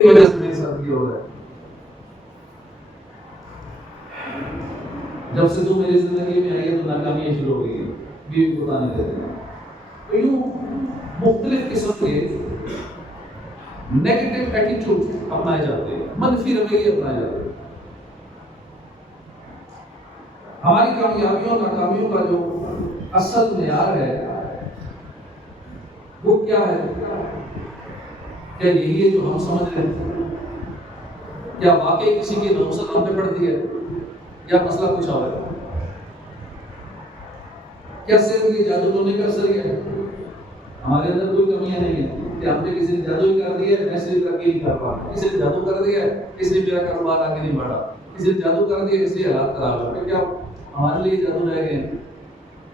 کی وجہ سے میرے ساتھ یہ ہو رہا ہے. جب سے تو میری زندگی میں آئی ہے تو ناکامیاں شروع ہو گئی ہیں، بیوی کو بتانے دیتے ہیں. تو یوں مختلف قسم کے نیگیٹو ایٹیٹیوڈ اپنائے جاتے ہیں، منفی رویے اپنائے جاتے ہیں. ہماری کامیابیوں اور ناکامیوں کا جو اصل معیار ہے وہ کیا ہے؟ کیا یہی ہے جو ہم سمجھ رہے ہیں؟ کیا واقعی کسی کی نوسط ہم پہ پڑتی ہے یا مسئلہ کچھ اور ہے؟ کیا صرف یہ جادو ٹونے کا اثر یہ ہے؟ ہمارے اندر کوئی کمیاں نہیں ہے کہ ہم نے کسی نے جادو ہی کر دیا ہے میں صرف ترقی نہیں کر پا، کسی نے جادو کر دیا ہے اس لیے میرا کاروبار آگے نہیں بڑھا، کسی نے جادو کر دیا اس لیے حالات خراب ہو. کیا ہمارے لیے جادو رہ گئے ہیں؟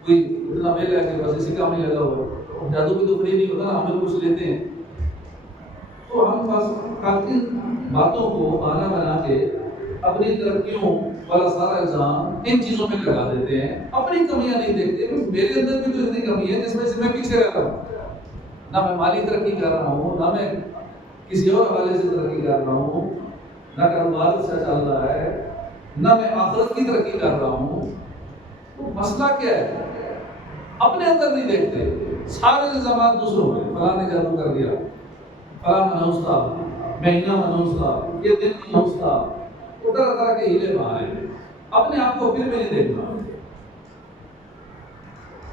کوئی اتنا میل ہے کہ بس اسی کام میں لگا ہوا. جادو بھی تو فری نہیں ہوتا نا، ہم لوگ کچھ لیتے ہیں. تو ہم بس ان باتوں کو بہانہ بنا کے اپنی ترقیوں والا سارا الزام ان چیزوں میں لگا دیتے ہیں، اپنی کمیاں نہیں دیکھتے. میرے اندر بھی تو اتنی کمی ہے جس میں سے میں پیچھے رہتا ہوں. نہ میں مالی ترقی کر رہا ہوں، نہ میں کسی اور حوالے سے ترقی کر رہا ہوں، نہ کاروبار اچھا چل رہا ہے، نہ میں آخرت کی ترقی کر رہا ہوں. تو مسئلہ کیا ہے؟ اپنے اندر نہیں دیکھتے، سارے الزامات دوسروں میں. فلاں نے جادو کر دیا، فلاں منحوس تھا، مہینہ منحوس تھا، یہ دن منحوس تھا. طرح طرح کے ہیلے بہانے، اپنے آپ کو پھر بھی نہیں دیکھنا.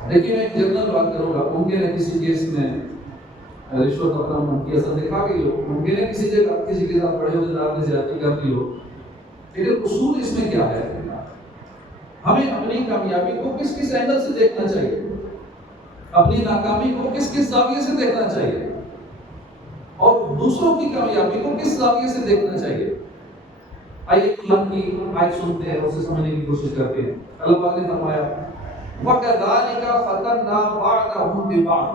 دیکھیے میں ایک جنرل بات کروں گا. ممکن ہے کسی کیس میں رشوت اپنا منفی اثر دکھا گئی ہو، ممکن ہے کسی جگہ کسی کے ساتھ بڑے عہدیدار نے زیادتی کر دی ہو، لیکن اصول اس میں کیا ہے؟ ہمیں اپنی کامیابی کو کس کس اینگل سے دیکھنا چاہیے، اپنی ناکامی کو کس کس زاویے سے دیکھنا چاہیے، اور دوسروں کی کامیابی کو کس زاویے سے دیکھنا چاہیے. آئیے قرآن کی آیت سنتے ہیں، اسے سمجھنے کی کوشش کرتے ہیں. اللہ پاک نے فرمایا وَكَذَلِكَ فَتَنَّا بَعْضَهُمْ بِبَعْضٍ،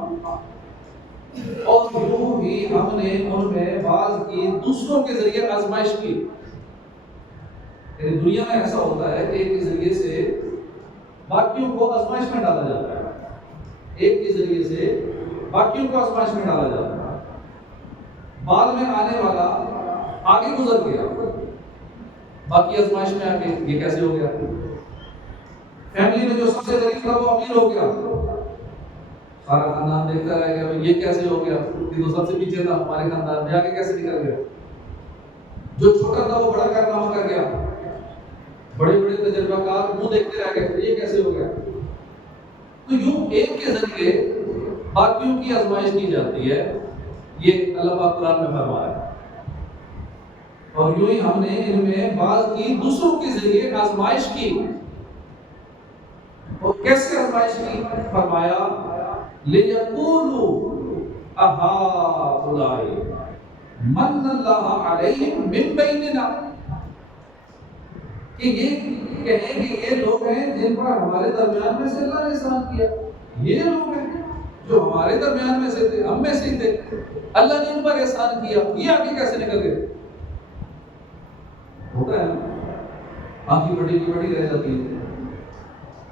اور یوں ہی ہم نے ان میں بعض کی دوسروں کے ذریعے آزمائش کی. یعنی دنیا میں ایسا ہوتا ہے کہ ایک کے ذریعے سے باقیوں کو آزمائش میں ڈالا جاتا ہے، ایک کے ذریعے سے باقیوں کو آزمائش میں ڈالا جاتا ہے. بعد میں آنے والا آگے گزر گیا، باقی آزمائش میں آ کے یہ کیسے ہو گیا. فیملی میں جو سب سے غریب تھا وہ امیر ہو گیا، سارا خاندان دیکھتا رہ گیا یہ کیسے ہو گیا. یہ تو سب سے پیچھے تھا، ہمارے خاندان میں آگے کیسے نکل گیا. جو چھوٹا تھا وہ بڑا کارنامہ کر گیا، بڑے بڑے تجربہ کار منہ دیکھتے رہ گئے یہ کیسے ہو گیا. تو یوں ایک کے ذریعے باقیوں کی آزمائش کی جاتی ہے، یہ اللہ پاک قرآن میں فرمایا ہے. اور یوں ہی ہم نے ان میں بعض کی دوسروں کے ذریعے آزمائش کی. اور کیسے آزمائش کی؟ فرمایا لِيَقُولُوا أَهَٰؤُلَاءِ مَنَّ اللَّهُ عَلَيْهِم مِّن بَيْنِنَا، کہ یہ کہیں کہ یہ لوگ ہیں جن پر ہمارے درمیان میں سے اللہ نے احسان کیا. یہ لوگ ہیں جو ہمارے درمیان میں سے تھے، ہم میں سے تھے، اللہ نے ان پر احسان کیا، یہ آگے کیسے نکل گئے. ہوتا ہے نا، آنکھی بڑی کی بڑی رہ جاتی ہے.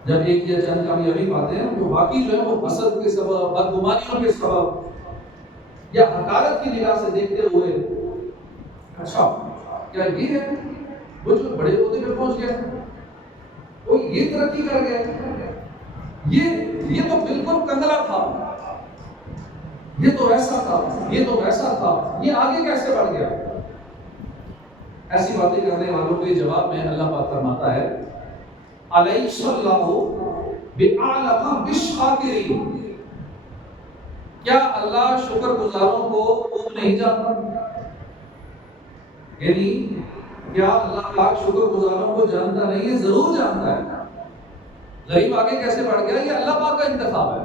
جب ایک یا چند کامیابی پاتے ہیں تو باقی جو ہے وہ حسد کے سبب، بدگمانیوں کے سبب یا حقارت کی نگاہ سے دیکھتے ہوئے اچھا کیا یہ ہے وہ جو بڑے عہدے پہ پہنچ گیا، وہ یہ ترقی کر گیا، یہ تو بالکل کنگلا تھا، یہ تو ایسا تھا، یہ تو ویسا تھا، یہ آگے کیسے بڑھ گیا. ایسی باتیں کرنے والوں کے جواب میں اللہ پاک فرماتا ہے الیس اللہ بِأَعْلَمَ بِالشَّاکِرِینَ، کیا اللہ شکر گزاروں کو خوب نہیں جانتا؟ یعنی کیا اللہ پاک شکر گزاروں کو جانتا نہیں ہے؟ ضرور جانتا ہے. غریب آگے کیسے بڑھ گیا یہ اللہ پاک کا انتخاب ہے.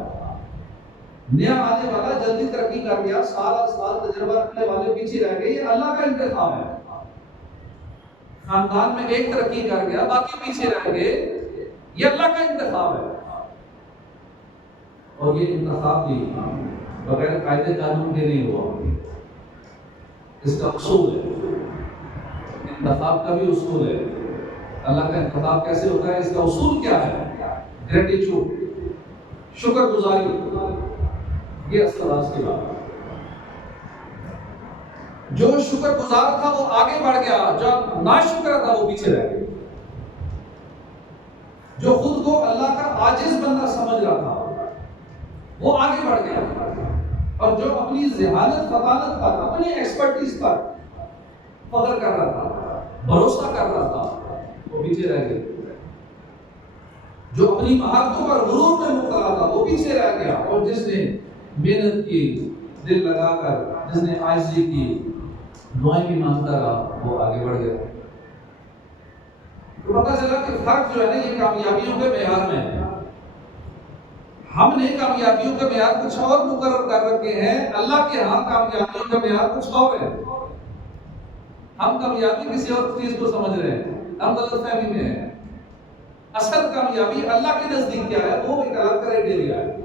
نیا آنے والا جلدی ترقی کر گیا، سارا سال تجربہ رکھنے والے پیچھے رہ گئے، یہ اللہ کا انتخاب ہے. خاندان میں ایک ترقی کر گیا باقی پیچھے رہ گئے، یہ اللہ کا انتخاب ہے. اور یہ انتخاب بھی بغیر قاعدے قانون کے نہیں ہوا، اس کا اصول ہے. انتخاب کا بھی اصول ہے. اللہ کا انتخاب کیسے ہوتا ہے، اس کا اصول کیا ہے؟ گریٹیچیوڈ، شکر گزاری، یہ اصل راز کی بات ہے. جو شکر گزار تھا وہ آگے بڑھ گیا، جو ناشکر تھا وہ پیچھے رہ گیا۔ جو خود کو اللہ کا عاجز بندہ سمجھ رہا تھا وہ آگے بڑھ گیا، اور جو اپنی ذہانت فطانت پر، اپنی ایکسپرٹیز پر فخر کر رہا تھا، بھروسہ کر رہا تھا، وہ پیچھے رہ گیا۔ جو اپنی مہارتوں پر غرور میں مبتلا تھا وہ پیچھے رہ گیا، اور جس نے محنت کی، دل لگا کر، جس نے عاجزی کی، دعائیں بھی مانگتا رہا، وہ آگے بڑھ گیا۔ تو پتہ چلا کہ فرق جو ہے نا یہ کامیابیوں کے معیار میں ہے۔ ہم نے کامیابیوں کا معیار کچھ اور مقرر کر رکھے ہیں، اللہ کے ہاں کامیابیوں کا معیار کچھ اور ہے۔ ہم کامیابی کسی اور چیز کو سمجھ رہے ہیں، ہم غلط فہمی میں ہیں۔ اصل کامیابی اللہ کے نزدیک کیا ہے، وہ ایک الگ کرائٹیریا ہے۔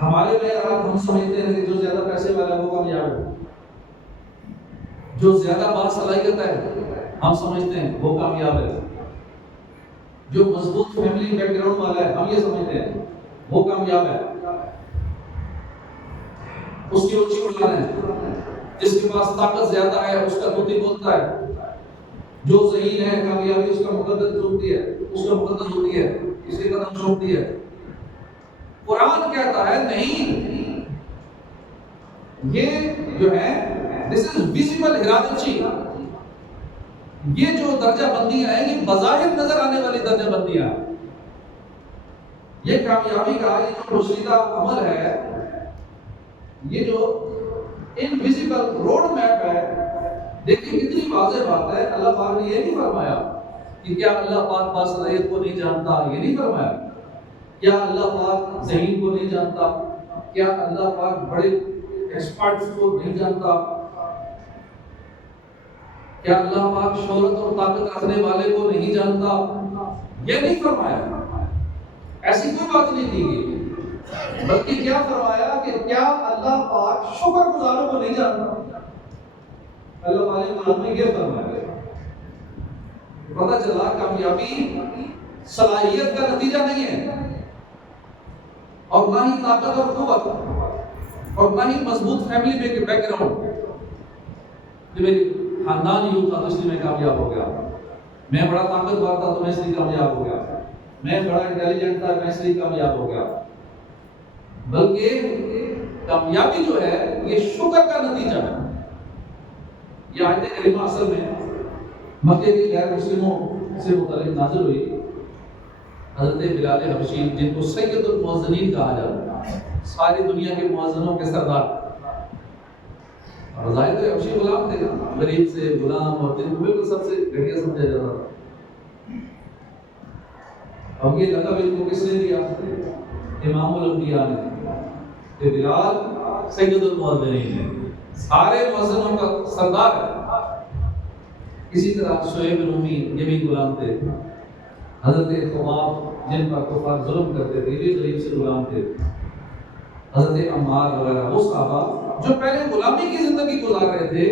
ہمارے معیارات ہم سمجھتے ہیں کہ جو زیادہ پیسے والا ہے وہ کامیاب ہے، جو زیادہ باصلاحیت ہے ہم سمجھتے ہیں وہ کامیاب ہے، جو مضبوط فیملی بیک گراؤنڈ والا ہے ہم یہ سمجھتے ہیں وہ کامیاب ہے، اس کی روچی اڑانا ہے، جس کے پاس طاقت زیادہ ہے اس کا دوتی بولتا ہے، جو ذہین ہے کامیابی اس کا مقدس ہوتی ہے، اس کا مقدس ہوتی ہے، اس کے قدم چھوڑتی ہے۔ قرآن کہتا ہے نہیں، یہ جو ہے this is visible hierarchy، یہ جو درجہ بندیاں ہیں یہ بظاہر نظر آنے والی درجہ بندیاں ہیں۔ یہ کامیابی کا یہ جو پوشیدہ عمل ہے، یہ جو انویزیبل روڈ میپ ہے، دیکھیں کتنی واضح بات ہے۔ اللہ پاک نے یہ نہیں فرمایا کہ کیا اللہ پاک باصلاحیت کو نہیں جانتا، یہ نہیں فرمایا۔ کیا اللہ پاک ذہین کو نہیں جانتا، کیا اللہ پاک بڑے ایکسپرٹس کو نہیں جانتا، کیا اللہ پاک شہرت اور طاقت رکھنے والے کو نہیں جانتا، یہ نہیں فرمایا۔ ایسی کوئی بات نہیں کی گئی، بلکہ کیا فرمایا کہ کیا اللہ پاک شکر گزاروں کو نہیں جانتا۔ اللہ پاک نے قرآن میں یہ فرمایا۔ پتہ چلا کامیابی صلاحیت کا نتیجہ نہیں ہے، اور نہ ہی طاقت اور قوت، اور نہ ہی مضبوط فیملی بیک گراؤنڈ کہ میری خاندان یوں تھا تو اس لیے میں کامیاب ہو گیا، میں بڑا طاقتور تھا تو میں اس لیے کامیاب ہو گیا، میں بڑا انٹیلیجنٹ تھا میں اس لیے کامیاب ہو گیا۔ بلکہ کامیابی جو ہے یہ شکر کا نتیجہ ہے۔ یہ آیت کریمہ اصل میں مکے کے غیر مسلموں سے متعلق نازل ہوئی۔ حضرت بلال حبشی جن کو سید المؤذنین کہا جاتا ہے، ساری دنیا کے مؤذنوں کے سردار، اور ظاہر ہے حبشی غلام تھے، غریب سے غلام، اور جن کو بالکل سب سے گھٹیا سمجھا جاتا تھا۔ اور یہ لقب ان کو کس نے دیا؟ امام الانبیاء نے، کہ بلال سید المؤذنین ہے، سارے مؤذنوں کا سردار ہے۔ اسی طرح شعیب رومی یہ بھی غلام تھے، حضرت خباب جن پر کفار ظلم کرتے تھے یہ بھی غریب سے غلام تھے، حضرت عمار وغیرہ وہ صحابہ جو پہلے غلامی کی زندگی گزار رہے تھے،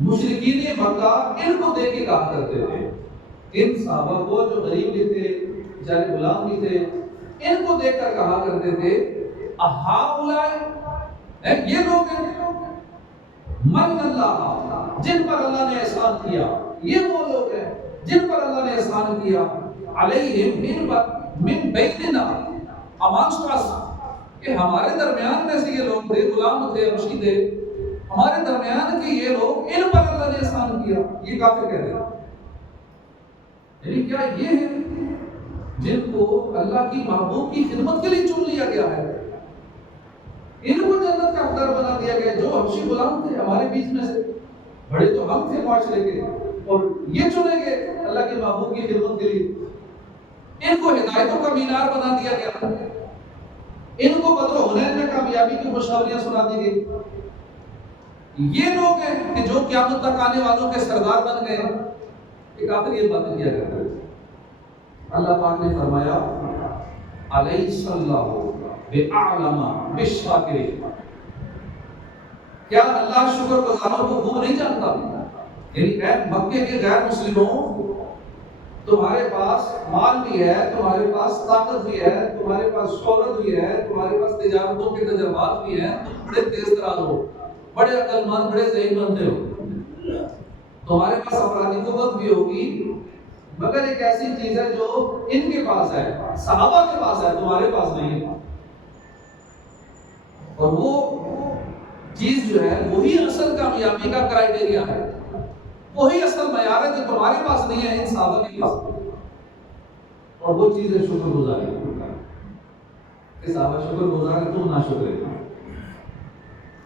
مشرکین مکہ ان کو دیکھ کے کہا کرتے تھے، ان صحابہ کو جو غریب بھی تھے بیچارے غلام بھی تھے، ان کو دیکھ کر کہا کرتے تھے اہؤلاء، یہ لوگ ہیں من اللہ جن پر اللہ نے احسان کیا، یہ وہ لوگ ہیں جن پر اللہ نے احسان کیا، علیہم من بیننا amongst us، کہ ہمارے درمیان میں سے یہ لوگ تھے، غلام تھے، حبشی تھے، ہمارے درمیان کے یہ لوگ، ان پر اللہ نے احسان کیا، یہ کافر کہہ رہے ہیں۔ یعنی کیا یہ ہے جن کو اللہ کی محبوب کی خدمت کے لیے چن لیا گیا ہے، ان کو جنت کا حقدار بنا دیا گیا؟ جو حبشی غلام تھے ہمارے بیچ میں سے، بڑے تو ہم تھے معاشرے کے، اور یہ چنے گئے اللہ کے محبوب کی خدمت کے لیے، ان کو ہدایتوں کا مینار بنا دیا گیا، ان کو بدر و حنین میں کامیابی کی خوشخبریاں سنا دی گئی۔ یہ لوگ ہیں کہ جو قیامت تک آنے والوں کے سردار بن گئے، ایک آخر یہ باتیں کیا کرتا ہے۔ اللہ پاک نے فرمایا علیہ اللہ بِأَعْلَمَ بِالشَّاكِرِينَ، کیا اللہ شکر گزاروں کو خوب نہیں جانتا؟ یعنی اے مکے کے غیر مسلموں، تمہارے پاس مال بھی ہے، تمہارے پاس طاقت بھی ہے، تمہارے پاس شہرت بھی ہے، تمہارے پاس تجارتوں کے تجربات بھی ہیں، تم بڑے تیز تراز ہو، بڑے عقل مند، بڑے ذہین مند ہو، تمہارے پاس افرادی قوت بھی ہوگی، مگر ایک ایسی چیز ہے جو ان کے پاس ہے، صحابہ کے پاس ہے، تمہارے پاس نہیں ہے، اور وہ چیز جو ہے وہی اصل کامیابی کا کرائٹیریا ہے، وہی اصل معیار ہے جو تمہارے پاس نہیں ہے، ان صحابہ کے پاس، اور وہ چیز ہے شکر گزاری۔ کہ صحابہ شکر گزار ہے، تم نہ شکر ہے۔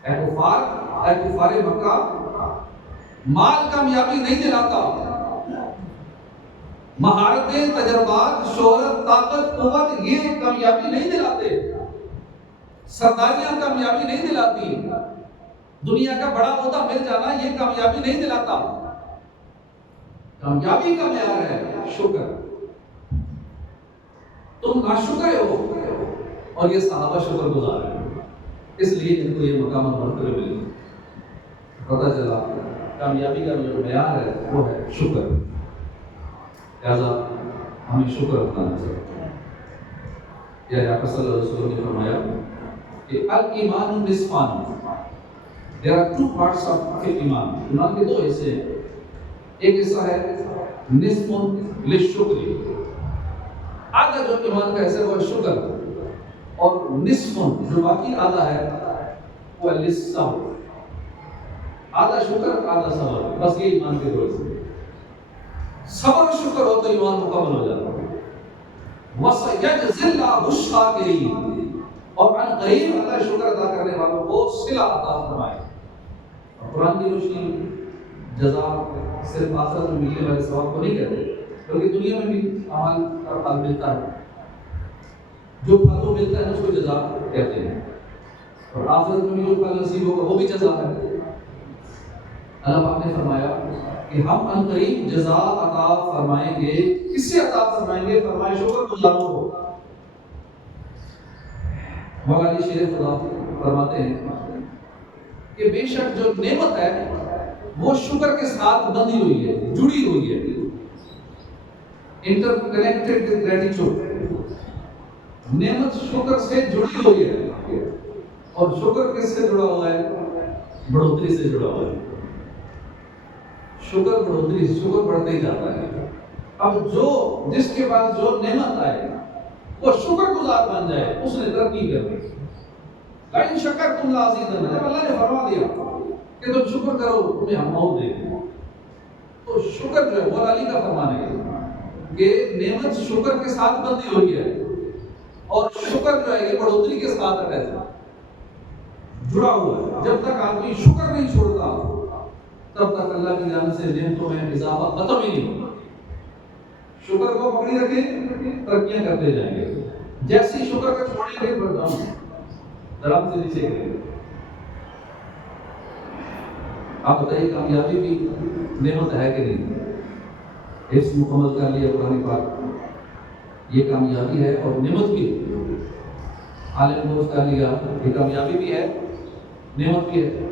اے کفار مکہ، مال کامیابی نہیں دلاتا، مہارتیں، تجربات، شہرت، طاقت، قوت یہ کامیابی نہیں دلاتے، سرداریاں کامیابی نہیں دلاتی، دنیا کا بڑا عہدہ مل جانا یہ کامیابی نہیں دلاتا، کامیابی کا معیار ہے شکر۔ تم ناشکر ہو اور یہ صحابہ شکر گزار ہیں، اس لیے ان کو یہ مقام اور مرتبے ملے۔ پتہ چلا کامیابی کا جو معیار ہے وہ ہے شکر، لہذا ہمیں شکر اپنانا چاہیے۔ یا آقا صلی اللہ علیہ وسلم نے فرمایا کہ الایمان نصفان، there are two parts of ایمان، ایمان کے دو حصے ہیں، ایک حصہ ہے نصف للشکر، آدھا جو ایمان کا حصہ ہے وہ شکر، اور نصف جو باقی آدھا ہے وہ للصبر، آدھا شکر آدھا صبر، بس یہ ایمان کے دو حصے۔ صبر و شکر ہو تو ایمان مکمل ہو جاتا ہے۔ وَسَيَجْزِي اللَّهُ الشَّاكِرِينَ، اور ان قریب اللہ شکر ادا کرنے والوں کو صلہ عطا فرمائے۔ قرآن کی روشنی جزا صرف آخرت میں ملنے والے ثواب کو نہیں کہتے، بلکہ دنیا میں بھی اعمال کا پھل ملتا ہے، جو پھل تو ملتا ہے اس کو جزا کہتے ہیں، اور آخرت میں بھی جو پھل نصیب ہوگا وہ بھی جزا ہے۔ اللہ پاک نے فرمایا کہ ہم ان قریب جزا عطا فرمائیں گے، کس سے عطا فرمائیں گے؟ فرمائے شکر گزاروں کو۔ مولا علی شیر خدا فرماتے ہیں کہ بے شک جو نعمت ہے وہ شکر کے ساتھ بندھی ہوئی ہے، جڑی ہوئی ہے، انٹر کنیکٹڈ ود گریٹیٹیوڈ، نعمت شکر سے جڑی ہوئی ہے، اور شکر کس سے جڑا ہوا ہے؟ بڑھوتری سے جڑا ہوا ہے، شکر بڑھوتری، شکر بڑھتے ہی جاتا ہے۔ اب جو جس کے پاس جو نعمت آئے وہ شکر گزار بن جائے، اس نے ترقی کر دی۔ لَئِن شَكَرْتُمْ لَأَزِيدَنَّكُمْ، جب اللہ نے فرما دیا کہ تم شکر کرو تمہیں ہم اور دیں گے، تو شکر جو ہے مولا علی کا فرمان ہے کہ نعمت شکر کے ساتھ بندھی ہوئی ہے، اور شکر جو ہے یہ بڑھوتری کے ساتھ اٹیچ ہے، جڑا ہوا ہے۔ جب تک آدمی شکر نہیں چھوڑتا تب تک اللہ کی جانب سے نعمتوں میں اضافہ ختم ہی نہیں ہوگا۔ شکر کو پکڑی رکھیں، ترقیاں کرتے جائیں گے، جیسی شکر کا چھوڑیں گے بردام درام سے نیچے گئے۔ آپ بتائیے کامیابی بھی نعمت ہے کہ نہیں؟ حفظ مکمل کر لیا قرآن پاک، یہ کامیابی ہے اور نعمت بھی ہے۔ عالم دوست کر لیا، یہ کامیابی بھی ہے، نعمت بھی ہے۔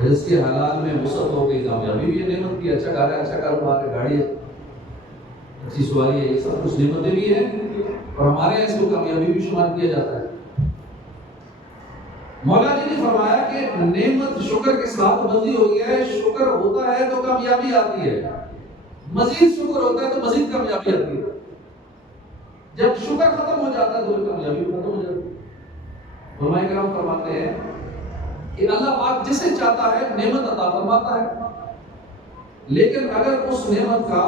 جس کے حلال میں وسعت ہو گئی، کامیابی بھی ہے، نعمت بھی ہے۔ اچھا گھر ہے، اچھا کاروبار ہے، گاڑی ہے، اچھی سواری ہے، یہ سب کچھ نعمتیں بھی ہیں، اور ہمارے یہاں اس کو کامیابی بھی شمار کیا جاتا ہے۔ مولا جی نے فرمایا کہ نعمت شکر کے ساتھ بندھی ہوئی ہے، شکر ہوتا ہے تو کامیابی آتی ہے، مزید شکر ہوتا ہے تو مزید کامیابی آتی ہے۔ جب شکر ختم ہو جاتا ہے تو کامیابی ختم ہو جاتی ہے۔ علماء کرام فرماتے ہیں کہ اللہ پاک جسے چاہتا ہے نعمت عطا فرماتا ہے، لیکن اگر اس نعمت کا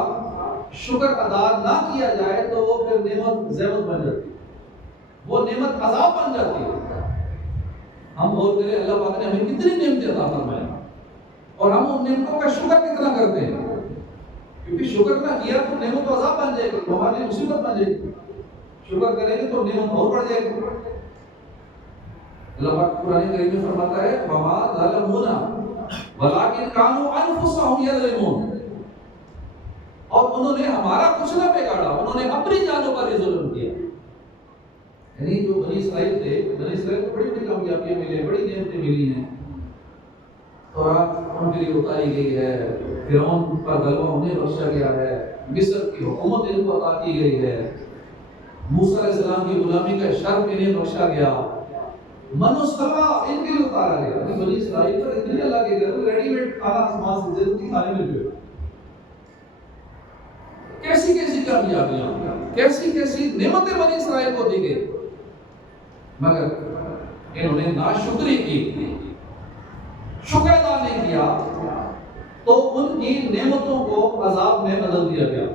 شکر ادا نہ کیا جائے تو وہ پھر نعمت زحمت بن جاتی ہے، وہ نعمت عذاب بن جاتی ہے۔ ہم غور کریں اللہ پاک نے ہمیں کتنی نعمتیں عطا فرمائی، اور ہم ان نعمتوں کا شکر کتنا کرتے ہیں، کیونکہ شکر نہ کیا تو نعمت تو عذاب بن جائے گی، ہماری مصیبت بن جائے گی، شکر کریں گے تو نعمت اور بڑھ جائے گی۔ اللہ پاک قرآن کریم میں فرماتا ہے وَمَا ظَلَمُونَا وَلَٰكِن كَانُوا أَنفُسَهُمْ يَظْلِمُونَ، اور انہوں نے ہمارا کچھ نہ بگاڑا، انہوں نے اپنی جانوں پر ہی ظلم کیا۔ یعنی جو بنی اسرائیل تھے، بنی اسرائیل کو بڑی بڑی کامیابیاں ملی، بڑی نعمتیں ملی ہیں، تورات ان کے لیے اتاری گئی ہے، فرعون پر غلبہ انہیں بخشا گیا ہے، مصر کی حکومت ان کو عطا کی گئی ہے، موسیٰ علیہ السلام کی غلامی کا شرف انہیں بخشا گیا، من و سلوہ ان کے لیے اتارا گیا۔ بنی اسرائیل پر اتنے اللہ کے گھر میں ریڈی میڈ کھانا آسمان سے جنتی کھانے مل گئے، کیسی کیسی کامیابیاں، کیسی کیسی نعمتیں بنی اسرائیل کو دی گئی، مگر انہوں نے ناشکری کی، شکر ادا نہیں کیا، تو ان کی نعمتوں کو عذاب میں بدل دیا گیا۔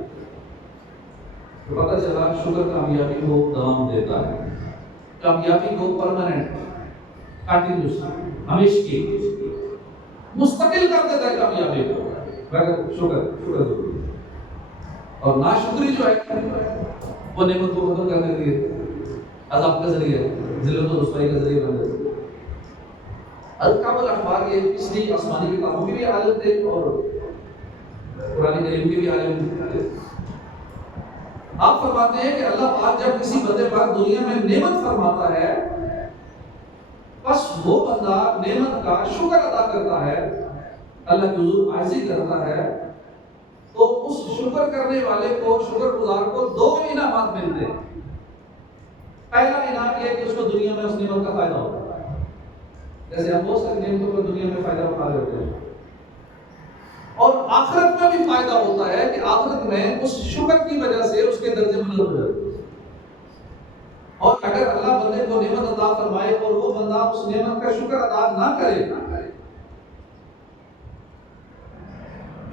تو پتہ چلا شکر کامیابی کو دوام دیتا ہے، کامیابی کو پرماننٹ، کنٹینیوس، ہمیشہ مستقل کر دیتا ہے کامیابی کو، مگر شکر ضروری ہے۔ اور ناشکری جو ہے وہ نعمت کو ختم کر دیتی ہے، عذاب کا ذریعہ، ذلت و رسوائی کا ذریعہ بن جاتی ہے۔ الکتاب الاخبار یہ پچھلی آسمانی کتابوں کی بھی عالم تھے اور قرآن کریم کی بھی عالم تھے۔ آپ فرماتے ہیں کہ اللہ پاک جب کسی بندے پر دنیا میں نعمت فرماتا ہے، بس وہ بندہ نعمت کا شکر ادا کرتا ہے، اللہ کے حضور عاجزی کرتا ہے، تو اس شکر کرنے والے کو، شکر گزار کو دو انعامات ملتے ہیں۔ پہلا انعام یہ ہے کہ اس کو دنیا میں اس نعمت کا فائدہ ہوتا ہے، جیسے ہم بہت ساری نعمتوں کو دنیا میں فائدہ اٹھا رہے ہوتے ہیں، اور آخرت میں بھی فائدہ ہوتا ہے کہ آخرت میں اس شکر کی وجہ سے اس کے درجے بلند ہو جاتے ہیں۔ اور اگر اللہ بندے کو نعمت عطا فرمائے اور وہ بندہ اس نعمت کا شکر ادا نہ کرے،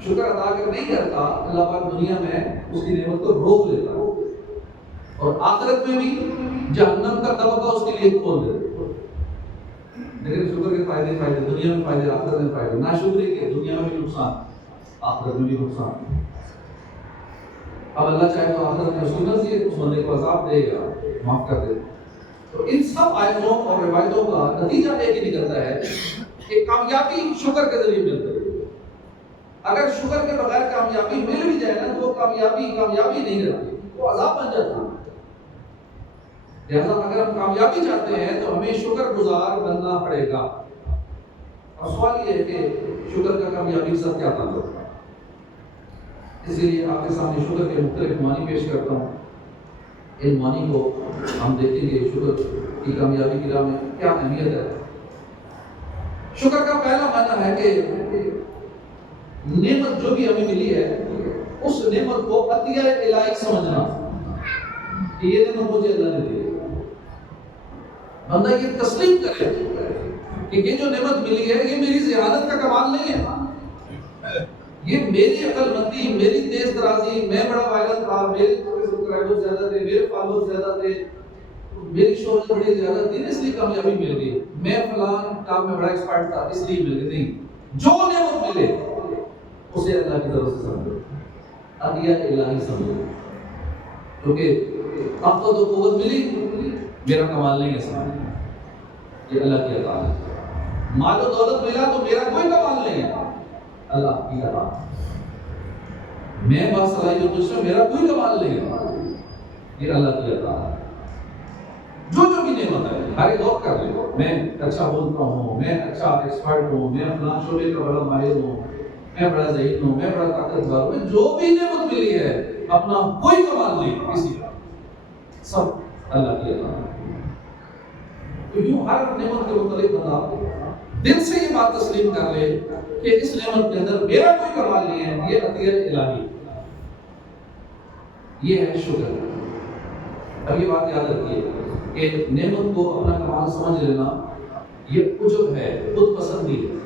شکر ادا کر نہیں کرتا، اللہ پاک دنیا میں اس کی نعمت کو روک لیتا ہے اور آخرت میں بھی جہنم کا طبقہ اس کے لیے کھول دیتا ہے۔ لیکن شکر کے فائدے دنیا میں فائدے، آخرت میں فائدے، ناشکری کے دنیا میں بھی نقصان، آخرت میں بھی نقصان۔ اب اللہ چاہے تو آخرت میں سنت سے اس بندے کو عذاب دے گا، معاف کر دے۔ تو ان سب آیتوں اور روایتوں کا نتیجہ ایک ہی نکلتا ہے کہ کامیابی شکر کے ذریعے ملتی ہے۔ اگر شکر کے بغیر کامیابی مل بھی جائے نا تو وہ کامیابی نہیں رہتی، وہ عذاب بن جاتا ہے۔ لہذا اگر ہم کامیابی چاہتے ہیں تو ہمیں شکر گزار بننا پڑے گا۔ اور سوال یہ ہے کہ شکر کا کامیابی کے ساتھ کیا تعلق ہے؟ اس لیے آپ کے سامنے شکر کے مختلف معنی پیش کرتا ہوں۔ ان معنی کو ہم دیکھیں گے، شکر کی کامیابی کی راہ میں کیا اہمیت ہے۔ شکر کا پہلا معنی ہے کہ نعمت جو بھی ہمیں ملی ہے اس نعمت کو عطیہ الہی سمجھنا کہ یہ نعمت مجھے اللہ نے دی۔ بندہ یہ تسلیم کرے کہ یہ جو نعمت ملی ہے یہ میری ذہانت کا کمال نہیں ہے، یہ میری عقل مندی، میری تیز ترازی، میں بڑا وائرل تھا، میرے سبسکرائبر زیادہ تھے، میرے فالوور زیادہ تھے، میری شہرت بڑی زیادہ تھی، اس لیے کامیابی مل گئی، میں فلاں کام میں بڑا ایکسپرٹ تھا اس لیے مل گئی۔ نہیں، جو نعمت ملے اسے اللہ کی طرف سے سمجھو، عطیہ الہی سمجھو، کیونکہ طاقت و قوت ملی میرا کمال نہیں ہے، یہ اللہ کی عطا ہے۔ مال و دولت ملا تو میرا کوئی کمال نہیں ہے، اللہ کی عطا ہے۔ میں باصلاحیت ہوں، میرا کوئی کمال نہیں ہے، یہ اللہ کی عطا ہے۔ جو بھی نعمت ہے ہر ایک غور کر لے، میں اچھا بولتا ہوں، میں اچھا ایکسپرٹ ہوں، میں فلاں شعبے کا بڑا ماہر ہوں، میں بڑا ذہین ہوں، میں بڑا طاقتور ہوں، جو بھی نعمت ملی ہے اپنا کوئی کمال نہیں کسی کا، سب اللہ کی عطا ہے۔ تو یوں ہر نعمت کے متعلق بندہ دل سے یہ بات تسلیم کر لے کہ اس نعمت کے اندر میرا کوئی کمال نہیں ہے، یہ عطیہ الہی، یہ ہے شکر۔ اب یہ بات یاد رکھیے کہ نعمت کو اپنا کمال سمجھ لینا یہ عجب ہے، خود پسندی ہے،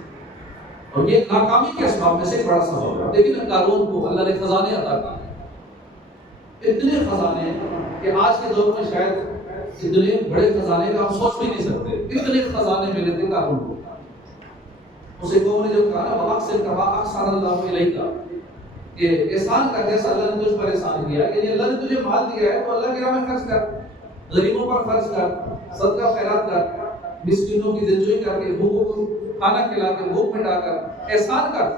اور یہ ناکامی کے اسباب میں سے ایک بڑا سبب ہے۔ لیکن قارون کو اللہ نے خزانے عطا کیے، اتنے خزانے کہ آج کے دور میں شاید اتنے بڑے خزانے کا ہم سوچ بھی نہیں سکتے، اتنے خزانے ملے تھے قارون کو۔ اسے قوم نے جب کہا نا وَأَحْسِنْ كَمَا أَحْسَنَ اللَّهُ إِلَيْكَ، کہ احسان کر جیسا اللہ نے تجھ پر احسان کیا، یعنی اللہ نے تجھے مال دیا ہے تو اللہ کی راہ میں خرچ کر، غریبوں پر خرچ کر، صدقہ خیرات کر، مسکینوں کی دلجوئی کر کے، بھوکوں کو کھانا کھلا کے، بھوک مٹا کر احسان کر۔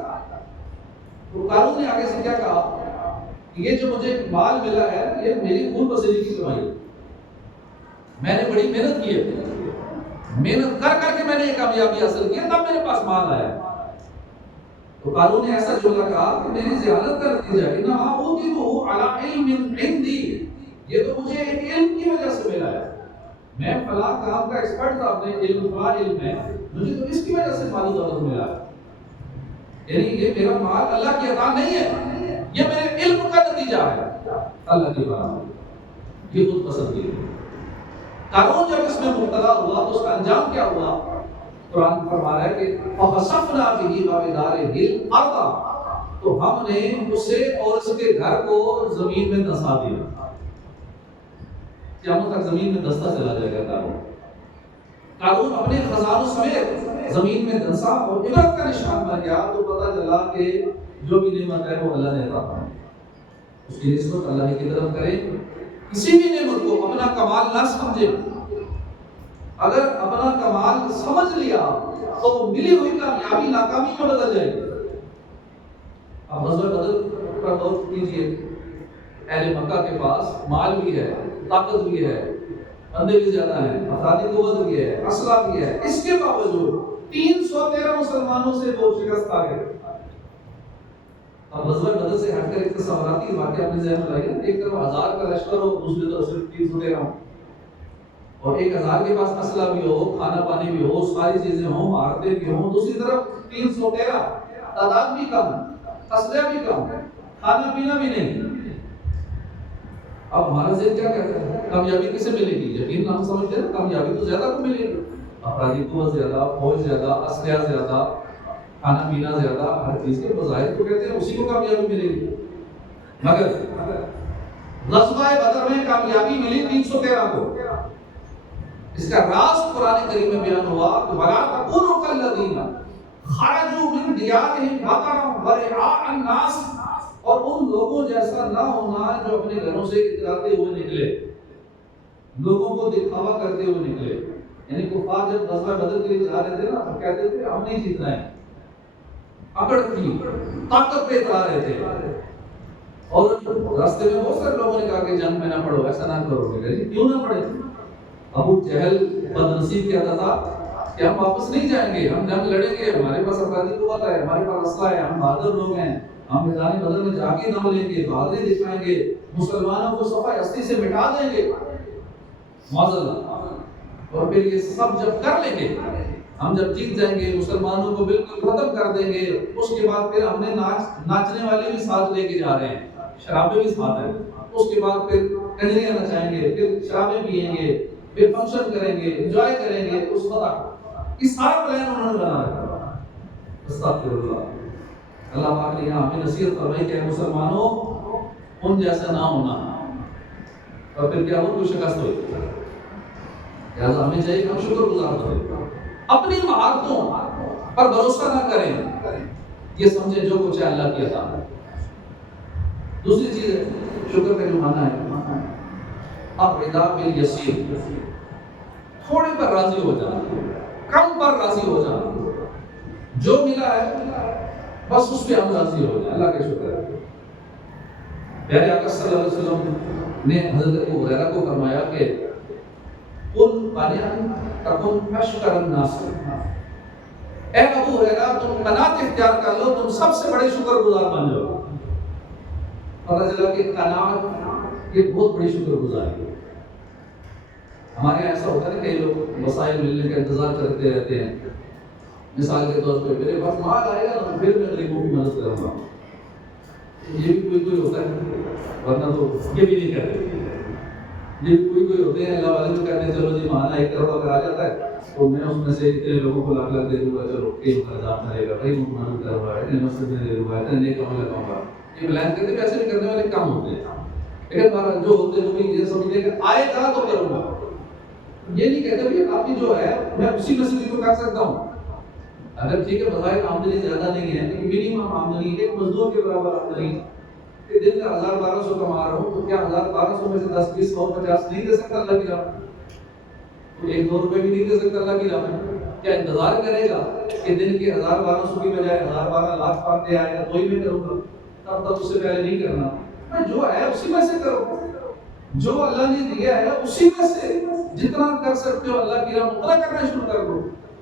تو قارون نے آگے سے کیا کہا، یہ جو مجھے مال ملا ہے یہ میری خون پسینے کی کمائی ہے، میں نے بڑی محنت کی ہے، محنت کر کر کے میں نے یہ کامیابی حاصل کی ہے، تب میرے پاس مال آیا۔ تو قارون نے ایسا جملہ کہا کہ میری زیادت کا نتیجہ ہے انما اوتیتہ علی علم عندی، یہ تو مجھے ایک علم کی وجہ سے ملا ہے، میں فلاں کام کا ایکسپرٹ تھا، اپنے علم فلاں علم ہے، مجھے تو اس کی وجہ سے مال و دولت ملا ہے، یعنی یہ میرا مال اللہ کی عطا نہیں ہے، یہ میرے علم کا نتیجہ ہے، اللہ کی بات یہ خود پسندی ہے۔ قارون جب اس میں مبتلا ہوا تو اس کا انجام کیا ہوا؟ قرآن فرما رہا ہے کہ فَخَسَفْنَا بِهِ وَبِدَارِهِ الْأَرْضَ، تو ہم نے اسے اور اس کے گھر کو زمین میں دھسا دیا۔ قیامت تک زمین میں دھستا چلا جائے گا قارون۔ قارون اپنے خزانوں سمیت زمین میں دھسا اور عبرت کا نشان بن گیا، تو پتہ چلا کہ جو بھی نعمت ہے وہ اللہ نے عطا فرمائی، اس کی نسبت اللہ کی طرف کریں۔ کسی بھی نعمت کو اپنا کمال نہ سمجھے، اگر اپنا کمال سمجھ لیا تو ملی ہوئی کامیابی ناکامی میں بدل جائے گی۔ اب غزوہ بدر پر غور کیجیے، اہل مکہ کے پاس مال بھی ہے، طاقت بھی ہے، بندے بھی زیادہ ہیں، افرادی قوت بھی ہے، اسلحہ بھی ہے، اس کے باوجود 313 مسلمانوں سے وہ شکست کھا گئے۔ اب غزوہ بدر سے ہٹ کر ایک تصوراتی واقعہ اپنے ذہن میں لائیے، ایک طرف 1000 کا لشکر ہو، دوسری طرف صرف 313 ہو، اور 1000 کے پاس اسلحہ بھی ہو، کھانا پانی بھی ہو، ساری چیزیں ہوں، مہارتیں بھی ہوں، دوسری طرف 313، تعداد بھی کم، اسلحہ بھی کم، کھانا پینا بھی نہیں۔ اب ہمارا ذہن کیا کہتا ہے؟ کامیابی کسے ملے گی؟ یقین ہم سمجھتے ہیں کامیابی تو زیادہ کو ملے گی، افرادی قوت زیادہ، فوج زیادہ، اسلحہ زیادہ، کھانا پینا زیادہ، ہر چیز کے بظاہر تو کہتے ہیں اسی کو کامیابی ملے گی، مگر غزوہ بدر میں کامیابی ملی 313 کو۔ اس کا راز قرآن کریم میں بیان ہوا کہ وَلَا تَكُونُوا كَالَّذِينَ خَرَجُوا مِن دِيَارِهِمْ بَطَرًا وَرِئَاءَ النَّاسِ، اور ان لوگوں جیسا نہ ہونا جو اپنے گھروں سے اتراتے ہوئے نکلے، لوگوں کو دکھاوا کرتے ہوئے نکلے۔ یعنی کفار جب غزوہ بدر کے لیے جا رہے تھے نا، تو کہتے تھے ہم نہیں جیتنا ہے، اکڑ تھی، طاقت پہ اترا رہے تھے، اور راستے میں بہت سارے لوگوں نے کہا کہ جنگ میں نہ پڑھو، ایسا نہ کرو، کیوں نہ پڑھے؟ ابو جہل بدنصیب کہتا تھا کہ ہم واپس نہیں جائیں گے، ہم جنگ لڑیں گے، ہمارے پاس افرادی قوت ہے، ہمارے پاس اسلحہ ہے، ہم بہادر لوگ ہیں، ہم میدان بدر میں جا کے دم لیں گے، بہادری دکھائیں گے، مسلمانوں کو صفحہ ہستی سے مٹا دیں گے، معاذ اللہ۔ اور پھر یہ سب جب کر لیں گے، ہم جب جیت جائیں گے، مسلمانوں کو بالکل ختم کر دیں گے، اس کے بعد پھر ہم نے ناچنے والے بھی ساتھ لے کے جا رہے ہیں، شرابیں بھی ساتھ ہیں، اس کے بعد پھر کنجریاں نچائیں گے، پھر شرابیں پیئیں گے، پھر فنکشن کریں گے، انجوائے کریں گے، اس وقت اس سارا پلان انہوں نے بنا رکھا۔ استغفر اللہ۔ اللہ پاک نے یہاں ہمیں نصیحت فرمائی کہ مسلمانوں ان جیسا نہ ہونا، اور پھر کیا ہو؟ کوئی شکست ہوئی، لہٰذا ہمیں چاہیے کہ ہم شکر گزار کریں، اپنی مہارتوں پر بھروسہ نہ کریں، یہ سمجھیں جو کچھ ہے اللہ کی عطا ہے۔ دوسری چیز ہے شکر کا جو معنی ہے الرضا بالیسیر، تھوڑے پر راضی ہو جانا، کم پر راضی ہو جانا، جو ملا ہے بس اس پہ ہم راضی ہو جائیں، اللہ کا شکر ہے۔ پیارے آقا صلی اللہ علیہ وسلم نے حضرت ابو ہریرہ کو فرمایا کہ کن قانعا تکن اشکر الناس، اے ابو ہریرہ تم قناعت اختیار کر لو، تم سب سے بڑے شکر گزار بن جاؤ۔ پتہ چلا کہ قناعت یہ بہت بڑی شکر گزاری ہے۔ ہمارے یہاں ایسا ہوتا ہے کئی لوگ وسائل ملنے کا انتظار کرتے رہتے ہیں، مثال کے طور پہ میرے پاس مال آئے گا تو پھر میں غریبوں کی مدد کروں گا، یہ بھی کوئی ہوتا ہے، ورنہ تو یہ بھی نہیں کرتے۔ یہ بھی کوئی ہوتے ہیں اللہ والے جو کہتے ہیں چلو جی ماہانہ 1 کروڑ اگر آ جاتا ہے تو میں اس میں سے اتنے لوگوں کو لاکھ لاکھ دے دوں گا، چلو ایک خرچات رہے گا، کئی مہمان کروا ہے، اتنے مسجد میں دے دوں گا، اتنے نیک عمل لگاؤں گا۔ یہ پلان کرتے ہیں، ایسے بھی کرنے والے کم ہوتے ہیں، لیکن بہرحال جو ہوتے ہیں وہ یہ سمجھتے ہیں کہ آئے گا تو کروں گا۔ یہ نہیں کہتے بھائی آپ کی جو ہے میں اسی میں سے کو کر سکتا ہوں، اگر ٹھیک ہے بظاہر آمدنی زیادہ نہیں ہے لیکن منیمم آمدنی ایک مزدور کے برابر آمدنی کہ دن کا 1200 کما رہا ہوں، تو کیا 1200 میں سے 10 20 100 50 نہیں دے سکتا اللہ کی راہ میں؟ تو 1-2 روپے بھی نہیں دے سکتا اللہ کی راہ میں؟ کیا انتظار کرے گا کہ دن کے 1200 کی بجائے 12 لاکھ پاک دے آئے گا تو ہی میں کروں گا؟ تب تک اس سے پہلے نہیں کرنا، میں جو ہے اسی میں سے کرو، جو اللہ نے دیا ہے اسی میں سے جتنا کر سکتے ہو اللہ کی راہ میں اتنا کرنا شروع کر دو۔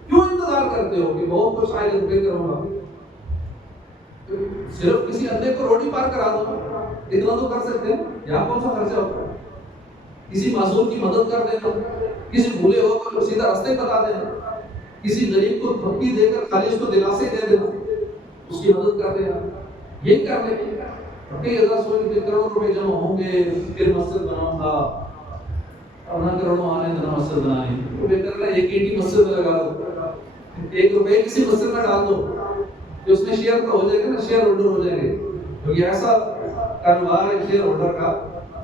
کیوں انتظار کرتے ہو کہ بہت کچھ آئے گا تو پھر کروں گا؟ صرف کسی اندھے کو روڈی پار کرا دو، اتنا تو کر سکتے ہیں، یہاں کون سا خرچہ ہوتا ہے؟ کسی معذور کی مدد کر دینا، کسی بھولے ہو کر سیدھا راستے بتا دینا، کسی غریب کو تھپکی دے کر خالی اس کو دلاسے دے دینا، اس کی مدد کر دینا، یہی کر لیں۔ کئی ہزار سوچ کے کروڑوں روپے جمع ہوں گے، پھر مسجد بناؤں گا، اپنا کروڑوں آنے دینا مسجد بنائیں، وہ بہتر ہے ایک اینٹی مسجد میں لگا دو، 1 روپے کسی مسجد میں ڈال دو، کہ اس میں شیئر تو ہو جائے گا نا، شیئر ہولڈر ہو جائیں گے، تو یہ ایسا کاروبار ہے شیئر ہولڈر کا،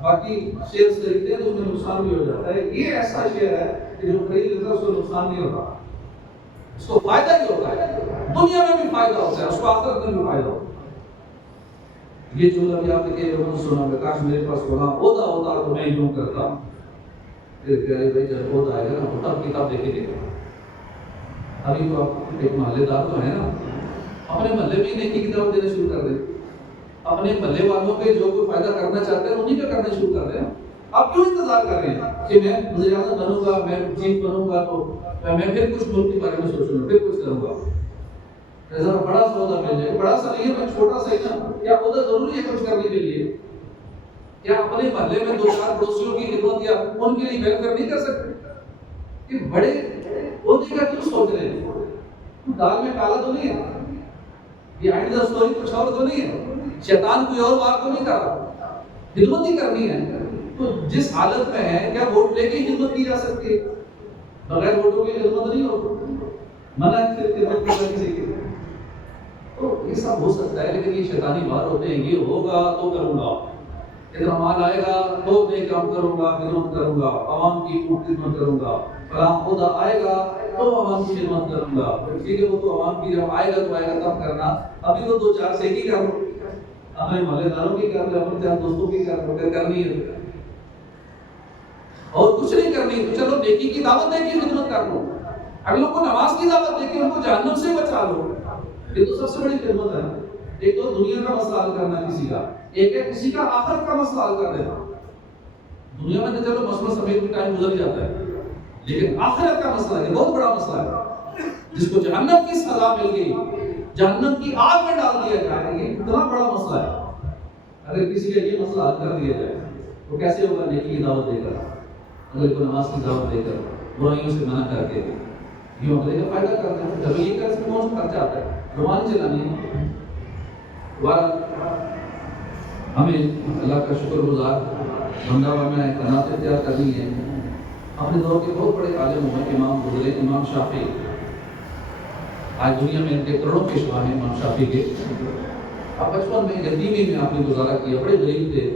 باقی شیئرز خریدتے ہیں تو اس میں نقصان بھی ہو جاتا ہے، یہ ایسا شیئر ہے کہ جو خرید لیتا ہے اس کو نقصان نہیں ہوتا، اس کو فائدہ ہی ہوتا ہے، دنیا میں بھی فائدہ ہوتا ہے، اس کو آخرت میں بھی فائدہ ہوتا ہے۔ یہ جو ابھی آپ نے کہے لوگوں نے سنا کہ کاش میرے پاس ہونا عہدہ ہوتا تو میں یوں کرتا، پھر پیارے بھائی جب عہدہ آئے گا نا تب کتاب دیکھے گا۔ ابھی تو آپ ایک محلے دار تو ہے نا، اپنے محلے میں ہی نیکی کی دعوت دینا شروع کر دیں، اپنے محلے والوں پہ جو کوئی فائدہ کرنا چاہتے ہیں انہیں کا کرنا شروع کر دیں۔ آپ کیوں انتظار کر رہے ہیں کہ میں وزیر اعظم بنوں گا، میں چیف بنوں گا تو میں پھر کچھ ملک کے بارے میں سوچوں گا، پھر کچھ کروں گا؟ ذرا بڑا سا عہدہ مل جائے، بڑا سا نہیں ہے، میں چھوٹا سا ہی نا، کیا عہدہ ضروری ہے کچھ کرنے کے لیے؟ کیا اپنے محلے میں 2-4 پڑوسیوں کی خدمت یا ان کے لیے ویلفیئر نہیں کر سکتے؟ کہ بڑے عہدے کا کیوں سوچ رہے ہیں؟ دال میں کالا تو نہیں ہے، یہ اینڈ دا اسٹوری کچھ اور تو نہیں ہے، شیطان کوئی اور بات تو نہیں کر رہا، خدمت ہی کرنی ہے۔ تو جس حالت میں ہے کیا ووٹ لے کے خدمت کی جا سکتی ہے؟ بغیر ووٹوں کی خدمت نہیں ہو، منع ہے پھر خدمت کرنا کسی کی۔ تو یہ سب ہو سکتا ہے، لیکن یہ شیطانی بات ہوتے ہیں، یہ ہوگا تو کروں گا، اتنا مال آئے گا تو میں کام کروں گا، خدمت کروں گا، عوام کی خدمت کروں گا، فلاں عہدہ آئے گا تو عوام کی خدمت کروں گا۔ ٹھیک ہے، وہ تو عوام کی جب آئے گا تو آئے گا تب کرنا، ابھی تو 2-4 سیکی کر لو، اپنے محلے داروں کی کر لو، اپنے دوستوں کی کر لو، کرنی ہے اور کچھ نہیں کرنی تو چلو نیکی کی دعوت دے کے خدمت کر لو، اگلوں کو نماز کی دعوت دے کے ان کو جہنم سے بچا لو، یہ تو سب سے بڑی خدمت ہے۔ ایک تو دنیا کا مسئلہ حل کرنا کسی کا، ایک ہے کسی کا آخرت کا مسئلہ حل کر دینا۔ دنیا میں تو چلو مسئلہ سمیت بھی ٹائم گزر جاتا ہے، لیکن آخرت کا مسئلہ ہے، بہت بڑا مسئلہ ہے، جس کو جہنم کی سزا مل گئی، جہنم کی آگ میں ڈال دیا جائے، یہ اتنا بڑا مسئلہ ہے۔ اگر کسی کا یہ مسئلہ حل کر دیا جائے تو کیسے ہوگا؟ نیکی کی دعوت دے کر، اگر کو نماز کی دعوت دے کر، برائیوں سے منع کر کے، یہ اگلے کا فائدہ کرتے ہیں۔ جب یہ کر کون سا خرچہ آتا ہے؟ رومانی چلانی ہے۔ ہمیں اللہ کا شکر گزار بندہ میں قناعت اختیار کرنی ہے۔ اپنے دور کے بہت بڑے عالم ہوئے، امام گزرے، امام شافعی، آج دنیا میں ان کے کروڑوں پیشوا ہیں امام شافعی کے۔ اب بچپن میں یتیمی میں آپ نے گزارا کیا، بڑے غریب تھے،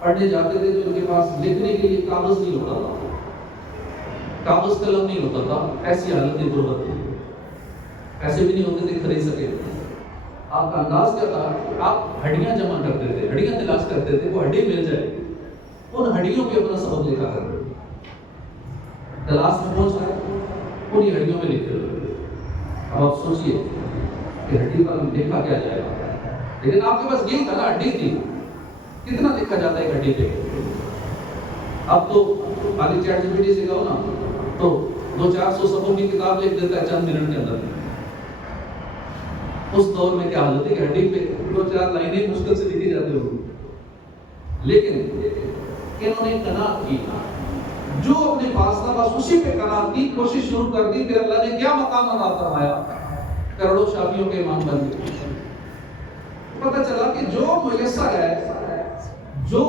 پڑھنے جاتے تھے تو ان کے پاس لکھنے کے لیے کاغذ نہیں ہوتا تھا، کاغذ قلم نہیں ہوتا تھا، ایسی حالت غربت تھی، پیسے بھی نہیں ہوتے تھے خرید سکے۔ آپ کا انداز کیا تھا؟ آپ ہڈیاں جمع کرتے تھے، ہڈیاں تلاش کرتے تھے، وہ ہڈی مل جائے ان ہڈیوں پہ اپنا سبق لکھا کرتے تھے۔ کلاس میں پہنچ گئے، انہی ہڈیوں میں لکھتے ہوئے۔ اب آپ سوچئے کہ ہڈی پر لکھا کیا جائے گا، لیکن آپ کے پاس یہی تھا نا، ہڈی تھی، کتنا لکھا جاتا ہے ایک ہڈی پہ؟ اب تو خالی چیٹ جی پی ٹی سے کہو نا تو 200-400 صفحوں کی کتاب لکھ دیتا ہے چند منٹ کے اندر۔ اس دور میں کیا حالت ہے کہ ہڈی پہ 2-4 لائنیں مشکل سے لکھی جاتی ہوگی، لیکن انہوں نے قناعت کی، جو اپنے پاس تھا بس اسی پہ قناعت کی، کوشش شروع کر دی، پھر اللہ نے کیا مقام عطا فرمایا، کروڑوں شافعیوں کے امام بن گئے۔ پتہ چلا کہ جو میسر ہے، جو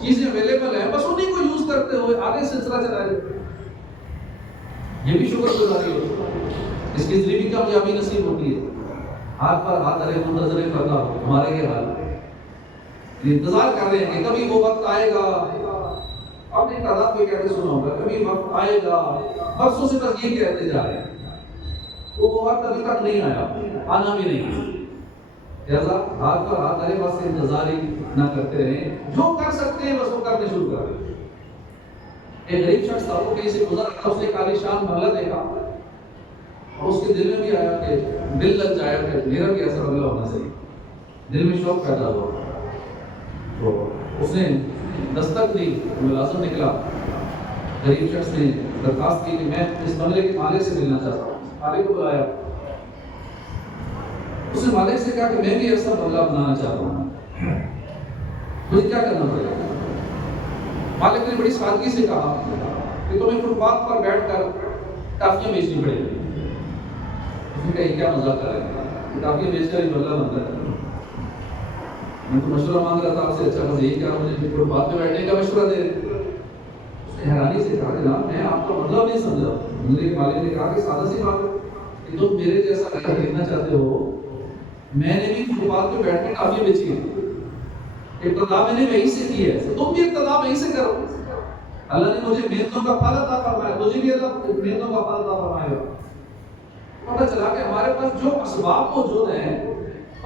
چیزیں اویلیبل ہیں، بس انہیں کو یوز کرتے ہوئے آگے سلسلہ چلا جائے۔ یہ بھی شکر گزاری ہے، اس کی ذریعے بھی کامیابی نصیب ہوتی ہے۔ ہاتھ پر ہاتھ دھرے منتظر فردا ہو، ہمارے یہ حال انتظار کر رہے ہیں کہ کبھی وہ وقت آئے گا۔ آپ نے تعداد کو کہتے سنا ہوگا، کبھی وقت آئے گا، برسوں سے بس یہ کہتے جا رہے ہیں، وہ وقت ابھی تک نہیں آیا، آنا بھی نہیں۔ لہذا ہاتھ پر ہاتھ دھرے بس انتظار ہی نہ کرتے رہیں، جو کر سکتے ہیں بس وہ کرنے شروع کر دیں۔ ایک غریب شخص تھا، وہ کہیں سے گزر رہا، اس نے کالی شان بنگلہ دیکھا اور اس کے دل میں بھی آیا کہ دل لگ جایا کہ میرا بھی ایسا بنگلہ ہونا چاہیے، دل میں شوق پیدا ہوا۔ تو اس نے دستک دی، ملازم نکلا، غریب شخص نے درخواست کی کہ میں اس بنگلے کے مالک سے ملنا چاہتا ہوں۔ مالک کو بلایا، اس نے مالک سے کہا کہ میں بھی ایسا بنگلہ بنانا چاہتا ہوں، مجھے کیا کرنا پڑے گا؟ مالک نے بڑی سادگی سے کہا کہ تمہیں فٹ پاتھ پر بیٹھ کر ٹافیاں بیچنی پڑے گی۔ اس نے کہا یہ کیا مذاق کر رہے ہیں، ٹافیاں بیچ کر بنگلہ بنتا ہے؟ میں تو مشورہ مانگ رہا تھا آپ سے، اچھا یہ کیا مجھے فٹ پاتھ پہ بیٹھنے کا مشورہ دے؟ اس نے حیرانی سے کہا کہ میں آپ کا مطلب نہیں سمجھا۔ مالک نے کہا کہ سادہ سی بات ہے کہ تم میرے جیسا گھر خریدنا چاہتے ہو، میں نے بھی فٹ پاتھ پہ بیٹھ کے ٹافیاں بیچی ہیں، ابتدا میں نے وہیں سے کی ہے، تم بھی ابتدا وہیں سے کرو۔ اللہ نے مجھے محنتوں کا پھل عطا فرمایا، تجھے بھی اللہ محنتوں کا پھل عطا فرمائے گا۔ پتہ چلا کہ ہمارے پاس جو اسباب موجود ہیں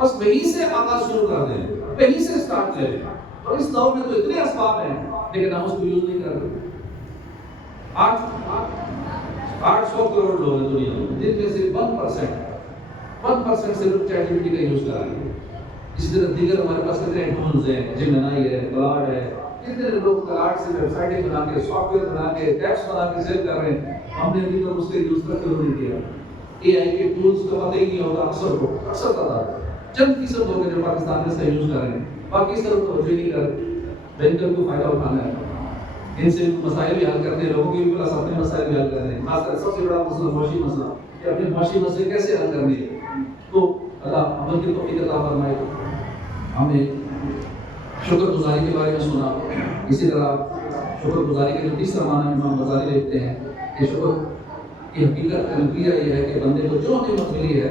بس وہیں سے آغاز شروع کر دیں، وہیں سے سٹارٹ لے لیں۔ اور اس دور میں تو اتنے اسباب ہیں لیکن ہم اس کو یوز نہیں کر رہے۔ 800 کروڑ لوگ ہیں دنیا میں، جن میں سے 1% صرف چیٹ جی پی ٹی کا یوز کر رہے ہیں۔ اسی طرح دیگر ہمارے پاس کتنے ٹولز ہیں، جیمنائی ہے، کلاڈ ہے، کتنے لوگ کلاڈ سے ویب سائٹیں بنا کے، سافٹ ویئر بنا کے، ٹیکسٹ بنا کے سیل کر رہے ہیں۔ ہم نے ابھی تک اس کے یوز کا کیوں نہیں کیا؟ اے آئی کے ٹولز کا پتہ ہی نہیں ہوتا اکثر تعداد، چند فیصد لوگ ہیں جو پاکستان میں اس کا یوز کر رہے ہیں، باقی اس طرف توجہ نہیں کر رہے۔ بینکر کو فائدہ اٹھانا ہے، ان سے مسائل بھی حل کرنے ہیں، لوگوں کے بھی پاس اپنے مسائل بھی حل کرنے ہیں۔ خاص کر سب سے بڑا مسئلہ معاشی مسئلہ کہ اپنے معاشی مسئلے کیسے حل کرنے ہیں، تو اللہ عمل کی توفیق عطا فرمائے۔ ہمیں شکر گزاری کے بارے میں سنا، اسی طرح شکر گزاری کا جو تیسرا معنی امام غزالی لکھتے ہیں کہ شکر کی حقیقت کا نتیجہ یہ ہے کہ بندے کو جو نعمت ملی ہے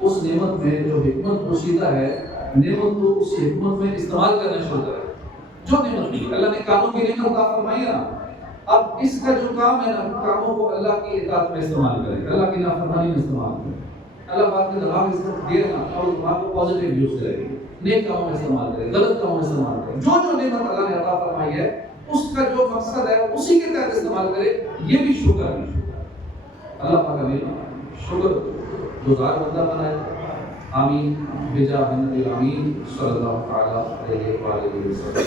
اس نعمت میں جو حکمت پوشیدہ ہے، نعمت کو اس حکمت میں استعمال کرنا شروع کرے۔ جو نعمت ملی، اللہ نے کانوں کی نعمت عطا فرمائی ہے نا، اب اس کا جو کام ہے نا، کاموں کو اللہ کی اطاعت میں استعمال کرے، اللہ کی نافرمانی میں استعمال کرے۔ اللہ پاک نے دماغ دیا نا، اور دماغ کو پازیٹیو یوز کرے، نیک کاموں میں استعمال کرے، غلط کاموں میں استعمال کرے۔ جو نعمت اللہ نے عطا فرمائی ہے اس کا جو مقصد ہے اسی کے تحت استعمال کرے، یہ بھی شکر ہے۔ اللہ پاک ہمیں شکر گزار بندہ بنائے۔ آمین بجاہ نبی الامین صلی اللہ تعالی علیہ وآلہ وسلم۔